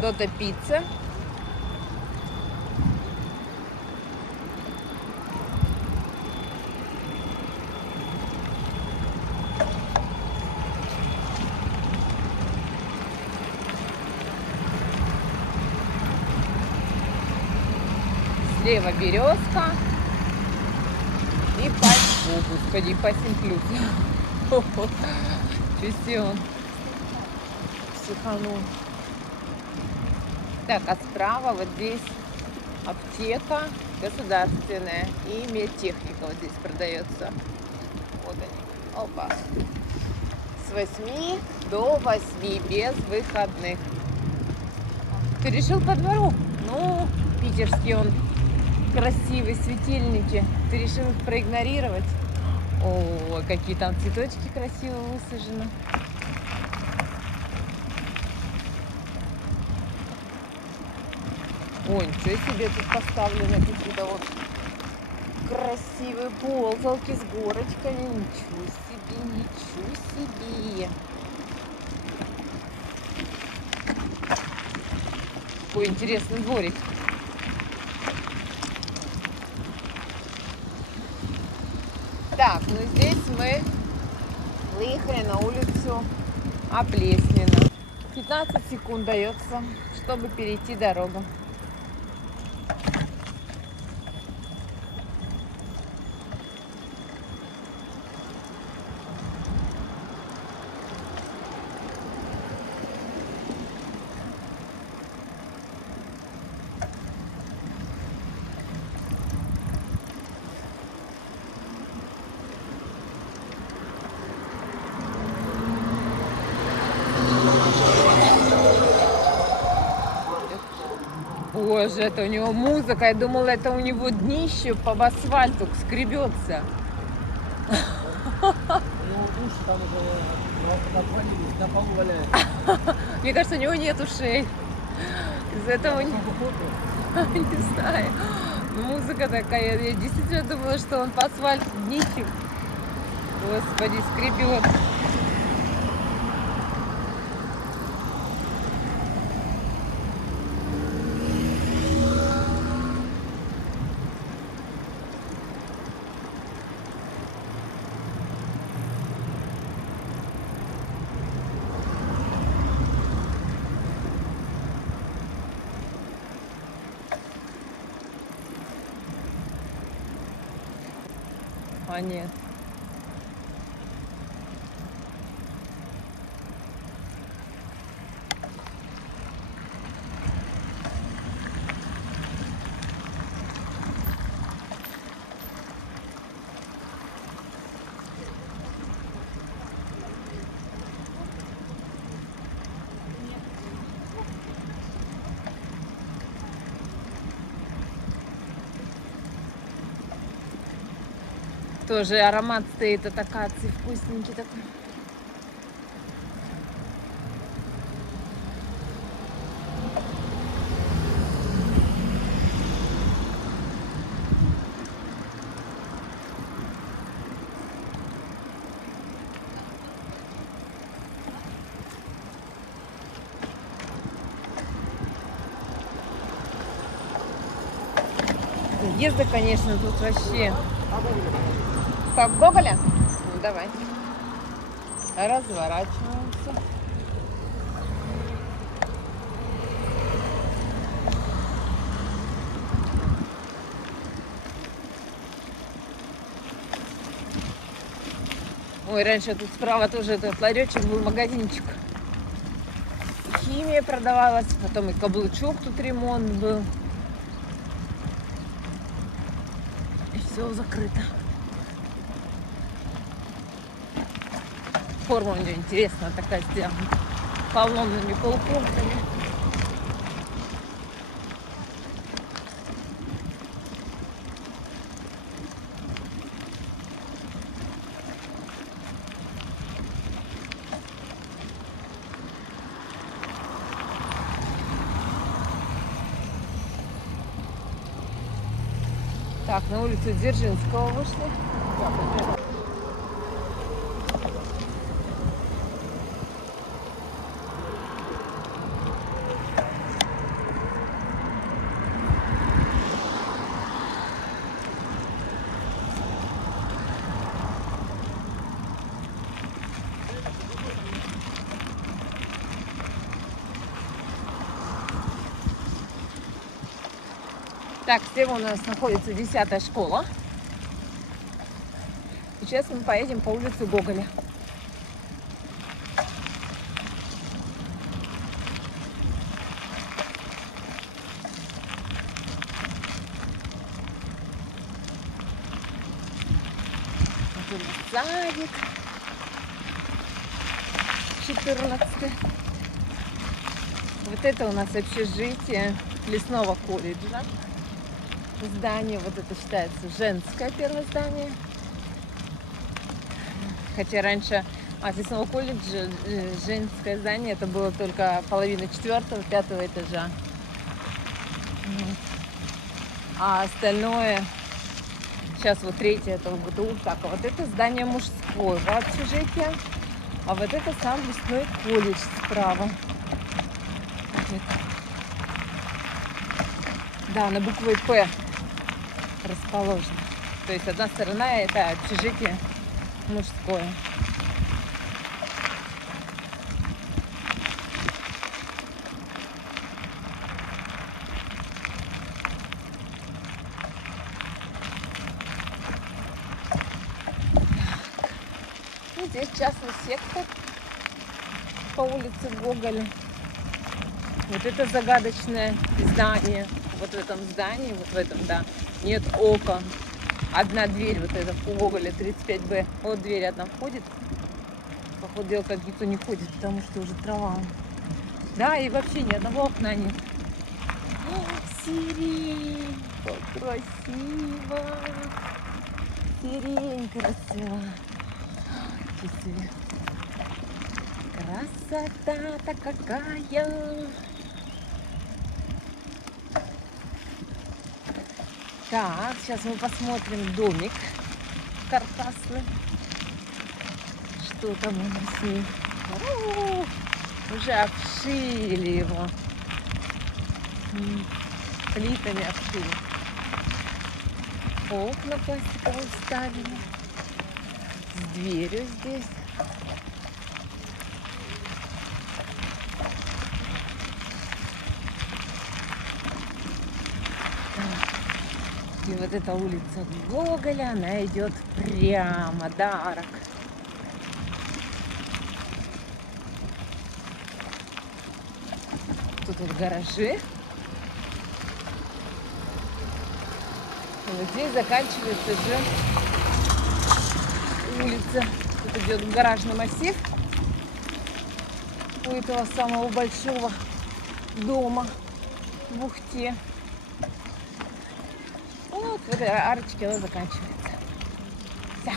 Дота Пицца. Слева Березка. И Пасим. О, господи, Пасим плюс. Чуть он психанул. Так, а справа вот здесь аптека государственная и медтехника вот здесь продается. Вот они. Опа. С 8 до 8 без выходных. Ты решил по двору? Ну, питерский он красивый, светильники. Ты решил их проигнорировать? О, какие там цветочки красиво высажены. Ой, ничего себе тут поставлены какие-то вот красивые ползалки с горочками. Ничего себе, ничего себе. Какой интересный дворик. Так, ну здесь мы выехали на улицу Оплеснина. 15 секунд дается, чтобы перейти дорогу. Боже, это у него музыка. Я думала, это у него днище по асфальту скребется. Там уже отвалились, на полу валяется. Мне кажется, у него нет ушей. Из-за этого не знаю. Музыка такая. Я действительно думала, что он по асфальту днищем. Господи, скребет. А нет. Тоже аромат стоит от акации, вкусненький такой. Езда, конечно, тут вообще. Так, Гоголя? Ну, давай. Разворачиваемся. Ой, раньше тут справа тоже этот ларечек был, магазинчик. Химия продавалась, потом и каблучок тут ремонт был. И все закрыто. Форма у нее интересная такая сделана. Колоннами, полупунктами. Так, на улицу Дзержинского вышли. Так, слева у нас находится 10-я школа. Сейчас мы поедем по улице Гоголя. Вот у нас садик. 14. Вот это у нас общежитие лесного колледжа. Здание, вот это считается женское первое здание. Хотя раньше от лесного колледжа женское здание это было только половина 4-го, 5-го этажа. А остальное, сейчас вот 3-е это УГТУ. Так, а вот это здание мужского общежития. А вот это сам лесной колледж справа. Вот. Да, на буквой П расположено. То есть одна сторона это общежитие мужское. Ну, здесь частный сектор по улице Гоголя. Вот это загадочное здание. Вот в этом здании, вот в этом, да, нет окон. Одна дверь, вот эта у Гоголя 35Б. Вот дверь одна входит. Походу дела, как никто не ходит, потому что уже трава. Да, и вообще ни одного окна нет. О, сирень! Как красиво! Сирень красиво. Себе. Красота-то какая! Так, сейчас мы посмотрим домик каркасный. Что там у нас с ним? Уже обшили его. Плитами обшили. Окна пластиковые ставили. С дверью здесь. И вот эта улица Гоголя, она идет прямо до арок. Тут вот гаражи. И вот здесь заканчивается же улица. Тут идет гаражный массив у этого самого большого дома в бухте. Вот в этой арочке она заканчивается. Вся.